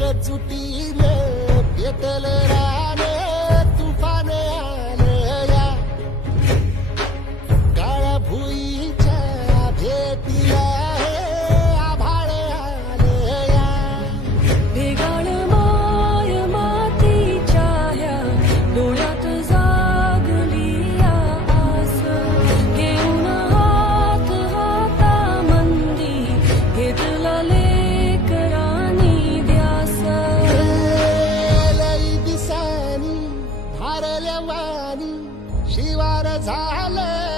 के जुटी में बेटले वाणी शिवार झाले.